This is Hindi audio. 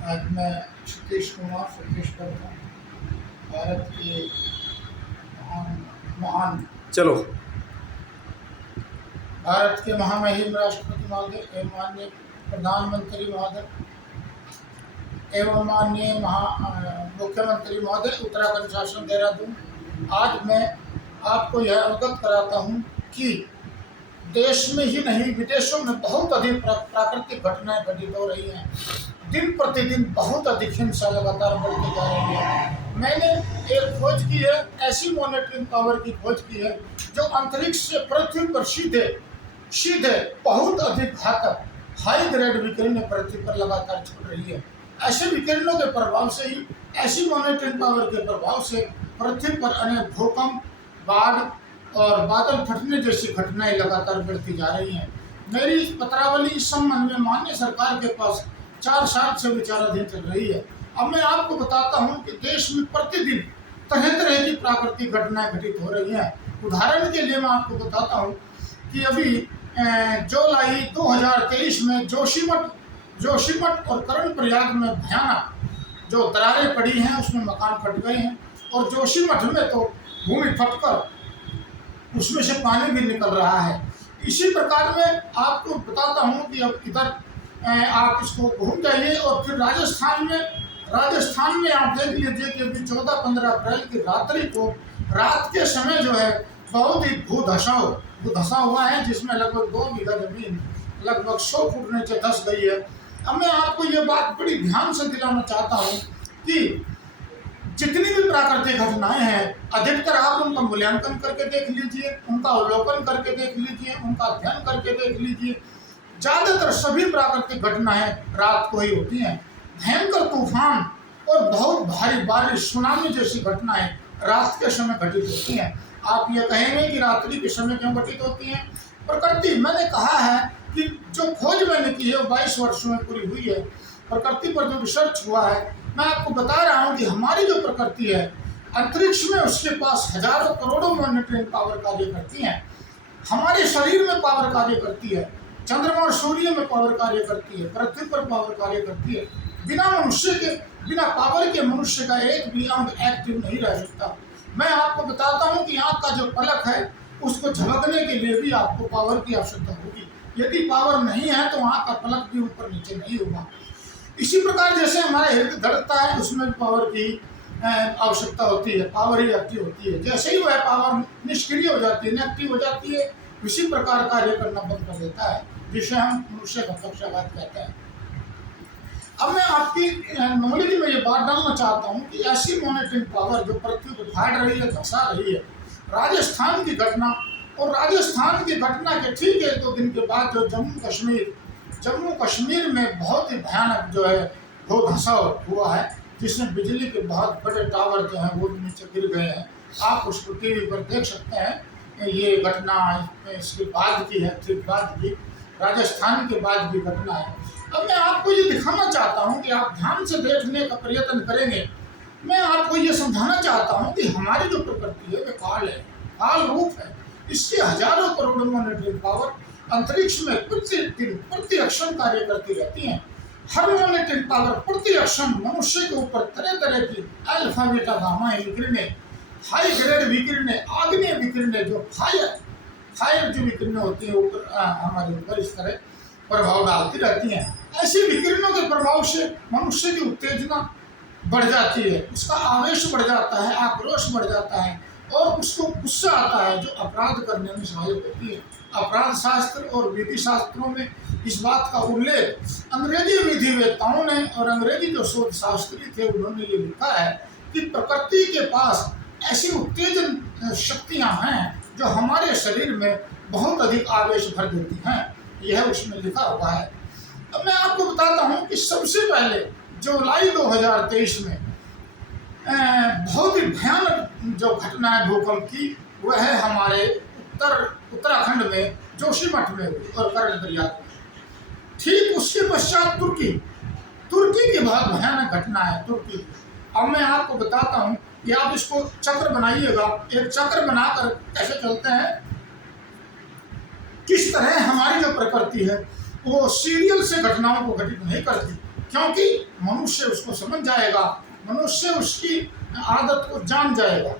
आज मैं सतीश कुमार सतीश वर्मा भारत के महान महान चलो भारत के महामहिम राष्ट्रपति महोदय एवं माननीय प्रधानमंत्री महोदय एवं माननीय मुख्यमंत्री महोदय उत्तराखंड शासन देहरादून, आज मैं आपको यह अवगत कराता हूँ कि देश में ही नहीं विदेशों में बहुत अधिक प्राकृतिक घटनाएं घटित हो रही हैं। दिन प्रतिदिन बहुत अधिक हिंसा लगातार बढ़ती जा रही है। मैंने एक खोज की है, ऐसी मॉनिटरिंग पावर की खोज की है जो अंतरिक्ष से पृथ्वी पर सीधे सीधे बहुत अधिक घातक हाई ग्रेड विकिरणें पृथ्वी पर लगातार छोड़ रही है। ऐसे विकिरणों के प्रभाव से ही, ऐसी मॉनिटरिंग पावर के प्रभाव से पृथ्वी पर अनेक भूकंप, बाढ़ और बादल फटने जैसी घटनाएं लगातार बढ़ती जा रही हैं। मेरी पत्रावली इस संबंध में माननीय सरकार के पास 4 साल से विचाराधीन चल रही है। अब मैं आपको बताता हूं कि देश में प्रतिदिन तरह तरह की प्राकृतिक घटनाएं घटित हो रही हैं। उदाहरण के लिए मैं आपको बताता हूं कि अभी जुलाई 2023 में जोशीमठ और कर्णप्रयाग में भयानक जो दरारें पड़ी हैं, उसमें मकान फट गए हैं और जोशीमठ में तो भूमि फटकर उसमें से पानी भी निकल रहा है। इसी प्रकार में आपको बताता हूं कि अब इधर आप इसको घूम जाइए और फिर राजस्थान में आप देख लीजिए कि अभी 14-15 अप्रैल की रात्रि को रात के समय जो है बहुत ही भूधसा हुआ है, जिसमें लगभग 2 बीघा जमीन लगभग 100 फुट नीचे धंस गई है। अब मैं आपको ये बात बड़ी ध्यान से दिलाना चाहता हूँ कि जितनी भी प्राकृतिक घटनाएं हैं, अधिकतर आप उनका मूल्यांकन करके देख लीजिए, उनका अवलोकन करके देख लीजिए, उनका अध्ययन करके देख लीजिए। ज़्यादातर सभी प्राकृतिक घटनाएं रात को ही होती हैं। भयंकर तूफान और बहुत भारी बारिश, सुनामी जैसी घटनाएं रात के समय घटित होती हैं। आप ये कहेंगे कि रात्रि के समय क्यों घटित होती हैं? प्रकृति, मैंने कहा है कि जो खोज मैंने की है वो 22 वर्षों में पूरी हुई है। प्रकृति पर जो रिसर्च हुआ है, मैं आपको बता रहा हूँ कि हमारी जो प्रकृति है अंतरिक्ष में, उसके पास हजारों करोड़ों मॉनिटरिंग पावर कार्य करती हैं। हमारे शरीर में पावर कार्य करती है, चंद्रमा और सूर्य में पावर कार्य करती है, पृथ्वी पर पावर कार्य करती है। बिना पावर के मनुष्य का एक भी अंग एक्टिव नहीं रह सकता। मैं आपको बताता हूँ कि आँख का जो पलक है उसको झपकने के लिए भी आपको पावर की आवश्यकता होगी। यदि पावर नहीं है तो आँख का पलक भी ऊपर नीचे नहीं होगा। इसी प्रकार जैसे हमारा हृदय धड़कता है, उसमें पावर की आवश्यकता होती है, पावर ही एक्टिव होती है। जैसे ही वह पावर निष्क्रिय हो जाती है, इनएक्टिव हो जाती है, इसी प्रकार कार्य करना बंद कर देता है, जिसे हम मनुष्य का पक्षाघात कहते हैं। अब मैं आपकी नॉलेज में ये बात डालना चाहता हूँ कि ऐसी मॉनिटरिंग पावर जो पृथ्वी को फाड़ रही है, धंसा रही है, राजस्थान की घटना, और राजस्थान की घटना के ठीक 1-2 दिन के बाद जो जम्मू कश्मीर में बहुत ही भयानक जो है वो धंसाव हुआ है, जिसमें बिजली के बहुत बड़े टावर जो हैं वो नीचे गिर गए हैं। आप उसको टीवी पर देख सकते हैं। ये घटना इसके बाद की है, ठीक बाद की, राजस्थान के बाद की घटना है। अब मैं आपको ये दिखाना चाहता हूँ कि आप ध्यान से देखने का प्रयत्न करेंगे। मैं आपको ये समझाना चाहता हूँ कि हमारी जो प्रकृति है वो काल रूप है। इसके हजारों करोड़ों मॉनिटरिंग पावर अंतरिक्ष में प्रति क्षण कार्य करती रहती हैं। हर मॉनिटरिंग पावर प्रति क्षण मनुष्य के ऊपर तरह तरह की अल्फा बीटा गामा विकिरणें, हाई ग्रेड विकिरणें, आग्नेय विकिरणें, जो फायर जो विकिरणें होती है ऊपर हमारे ऊपर इस तरह प्रभाव डालती रहती हैं। ऐसी विकिरणों के प्रभाव से मनुष्य की उत्तेजना बढ़ जाती है, उसका आवेश बढ़ जाता है, आक्रोश बढ़ जाता है और उसको गुस्सा आता है, जो अपराध करने में सहायक होती है। अपराध शास्त्र और विधि शास्त्रों में इस बात का उल्लेख अंग्रेजी विधिवेत्ताओं ने और अंग्रेजी जो शोध शास्त्री थे उन्होंने ये लिखा है कि प्रकृति के पास ऐसी उत्तेजन शक्तियाँ हैं जो हमारे शरीर में बहुत अधिक आवेश भर देती हैं। यह उसमें लिखा हुआ है। अब मैं आपको बताता हूँ कि सबसे पहले जुलाई 2023 में बहुत ही भयानक जो घटना है भूकंप की, वह है हमारे उत्तराखंड में जोशीमठ में और कर्णप्रयाग में। ठीक उसके पश्चात तुर्की के बाद भयानक घटना है तुर्की की। अब मैं आपको बताता हूँ कि आप इसको चक्र बनाइएगा, एक चक्र बनाकर कैसे चलते हैं, किस तरह हमारी जो प्रकृति है वो सीरियल से घटनाओं को घटित नहीं करती। क्योंकि मनुष्य उसको समझ जाएगा, मनुष्य उसकी आदत को जान जाएगा।